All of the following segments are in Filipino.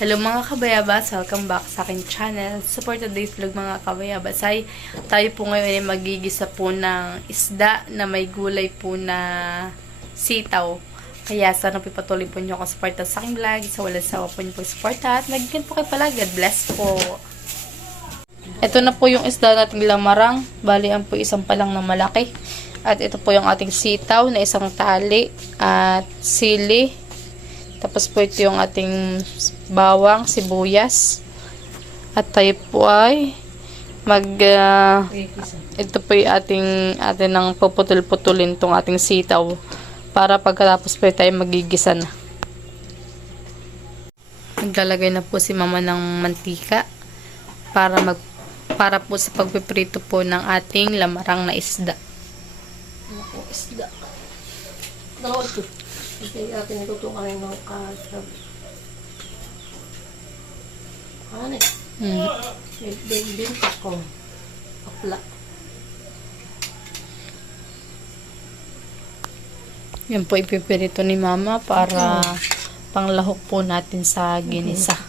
Hello mga kabayabas, welcome back sa aking channel. So for today's vlog mga kabayabas ay tayo po ngayon ay magigisa po ng isda na may gulay po na sitaw. Kaya sana po patuloy po nyo akong supportan sa aking vlog. So walang sawa po nyo po supportan at magiging po kayo palagi. God bless po. Ito na po yung isda nating lamarang. Bali ang po isang palang na malaki. At ito po yung ating sitaw na isang tali at sili. Tapos po ito yung ating bawang, sibuyas. At tayo po ay ito po yung ating nang puputol-putulin tong ating sitaw. Para pagkatapos po tayo magigisa na. Naglalagay na po si mama ng mantika. Para po sa pagpiprito po ng ating lamarang na isda. Ano po, isda. Dalawa ito. Kasi atin ito kami ng kasab. Ano eh? Binta ko. Apla. Yan po ipipirito ni mama para panglahok po natin sa ginisa.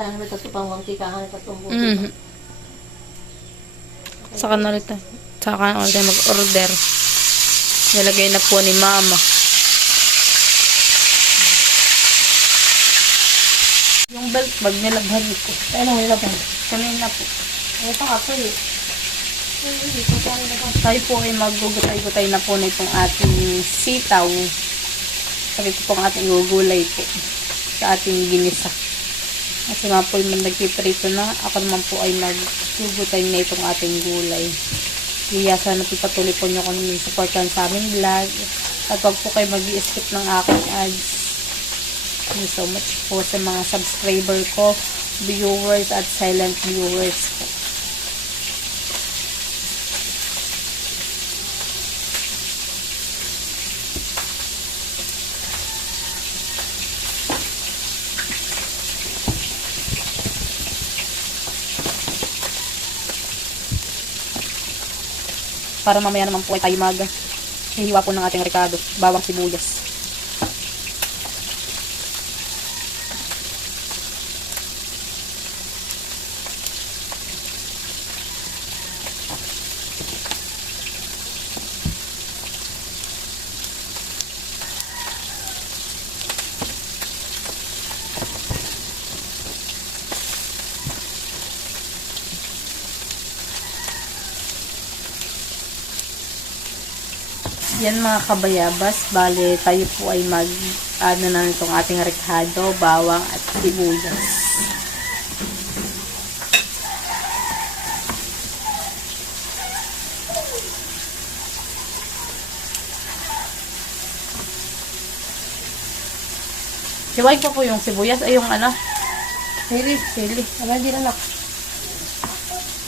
Kaya naman ito pang mantikahan at itong buti. Saka na ulit mag-order. Nilagay na po ni mama. Yung belt bag nilaghan ko. Ano nilagay? Kanina po. Ito kasi eh. Tayo po ay magugutay-gutay na po na itong ating sitaw. Sabi ito pong ating gugulay po sa ating ginisa. Kasi nga po yung nagpiprito na, ako naman po ay magugutay na itong ating gulay. Kaya sana po patuloy po nyo kung supportan sa aming vlog. At wag po kayo mag-i-skip ng aking ads. Thank you so much po sa mga subscriber ko, viewers at silent viewers po. Para mamaya naman po ay tayo hihiwa po ng ating rekado, bawang sibuyas. Yan mga kabayabas, bale tayo po ay ano na itong ating rekado, bawang at sibuyas. Hiwag po yung sibuyas, ay yung ano? Sili. Wala din anak.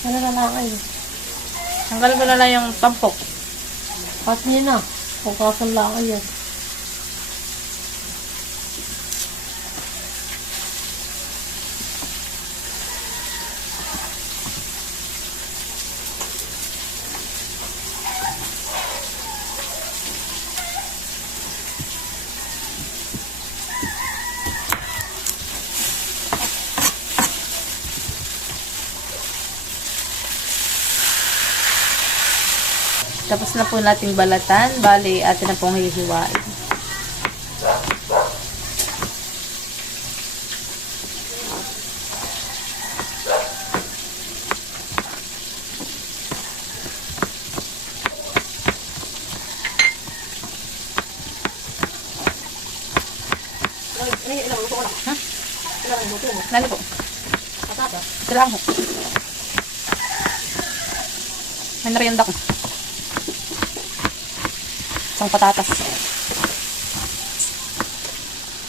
Ano na lang kayo? Tanggalin ko na lang yung tampok. Pat niya na. Kung kasala kayo. Tapos na po nating balatan. Bali, atin na pong hihiwain. Ilang luto ko lang. Ha? Ilang luto mo. Lalo po. Patata. Ito lang po. May narianda ko. Isang patatas.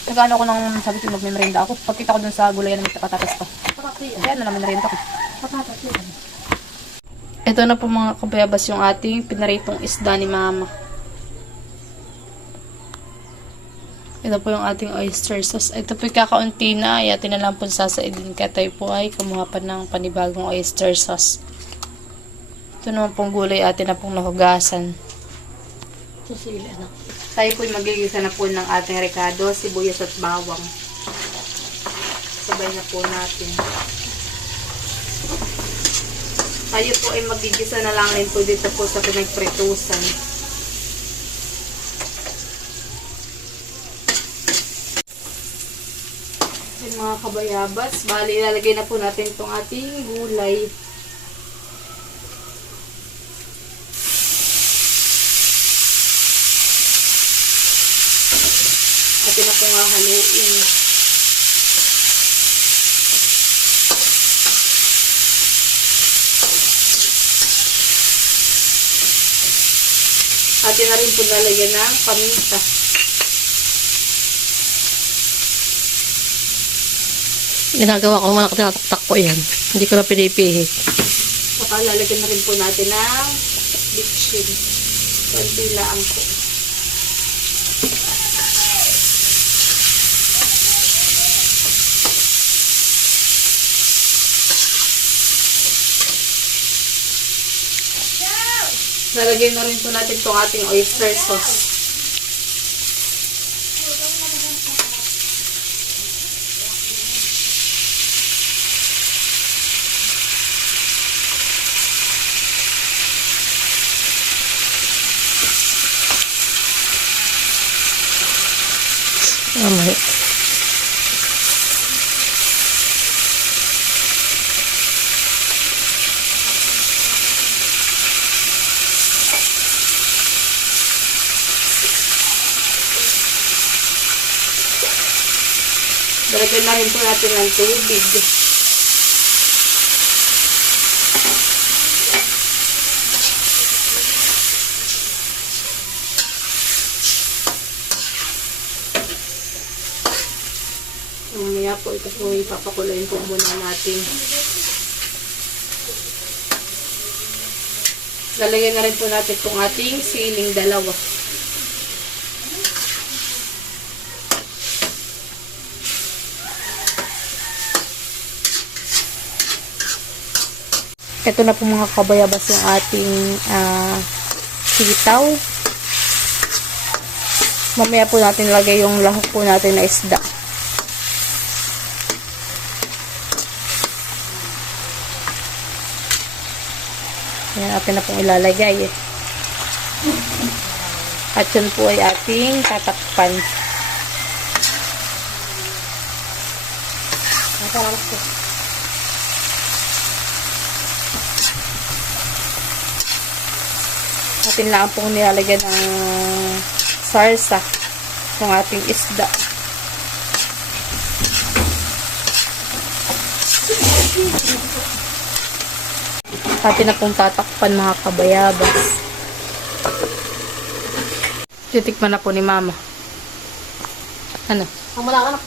Nag-ano ko nang sabi ko magme-merienda ako. Pagkita ko dun sa gulayan ng patatas ko. Kaya na naman merienda ko. Patata. Ito na po mga kabayabas yung ating pinaritong isda ni mama. Ito po yung ating oyster sauce. Ito po yung kakaunti na. Ayatin na lang po sasaidin. Kaya tayo po ay kumuha pa ng panibagong oyster sauce. Ito naman pong gulay atin na pong nahugasan. Sa sili, anak. Tayo po magigisa na po ng ating rekado, sibuyas at bawang. Sabay na po natin. Tayo po ay magigisa na lang rin po dito po sa pinagpritusan. Ayan mga kabayabas, bali ilalagay na po natin itong ating gulay. Atin na po nga haluin. Atin na rin po lalagyan ng paminta. Ginagawa ko naman, tinataktak ko yan. Hindi ko na pinipihit. Saka lalagyan na rin po natin ng bitchin. Konti lang po. Lalagyan na rin po natin itong ating oyster sauce. Mamaya. Lalagyan na rin po natin ng tubig. Mamaya po ito po ipapakulayin po muna natin. Lalagyan na rin po natin itong ating siling dalawa. Ito na po mga kabayabas yung ating sitaw. Mamaya po natin lagay yung lahok po natin na isda. Yan natin na pong ilalagay. At yun po ay ating tatakpan. Masarap po. Atin lang pong nilalagyan ng sarsa ng ating isda. Atin na pong tatakpan mga kabayabas. Titikman na po ni mama. Ano? Wala ka na.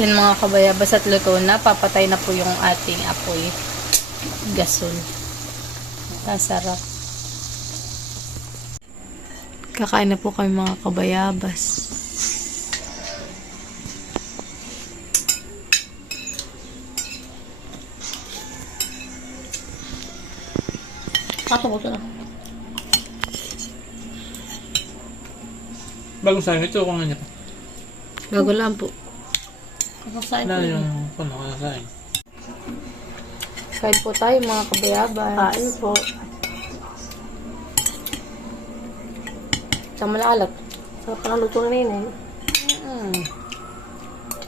Yan mga kabayabas at luto na. Papatay na po yung ating apoy gasol. Masarap. Kakain na po kami mga kabayabas. Pasok ko na. Bagong sayang ito, kung ano pa. Bago lang po. Kasasayin ko Wala yun. yung kung sayang. Kain po tayo mga kabayabas. Kain po. Isang malalat. Sarap pa ng luto na yun eh. Mm.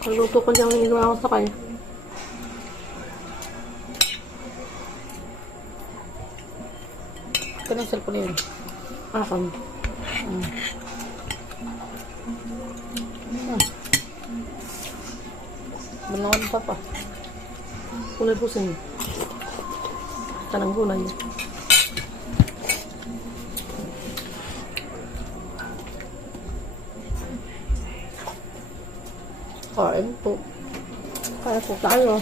Ang luto ko dyan, hinigawa ko sa kanya. Kanang cellphone yun. Akan. Banawan pa pa. Kulay po sa inyo. Tanang gulay. Kain po. Kaya po tayo.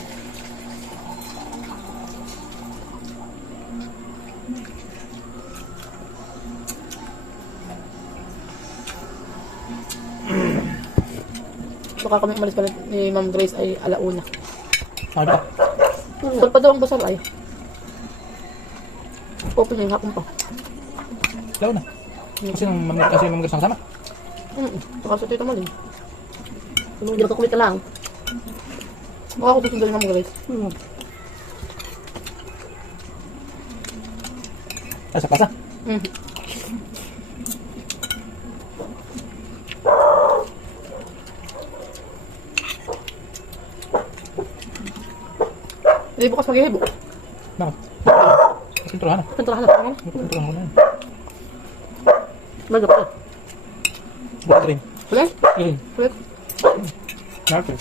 Baka kami umalis pala ni Ma'am Grace ay alauna. Ano? Doon pa daw ang basal ay. Open yung hapon pa. Daw na. Kasi nang mamigas ng kasama. Saka sa tita mo din. Hindi na kakumit ka lang. Baka ako susundin ng mga guys. Ay, sa pasa. Hindi bukas maghihibo. Bakit? Pinturahan na. Pinturahan na. Pinturahan ko na yun. Magap ka. Bukas rin. Ulit? Green. Ulit? Marker.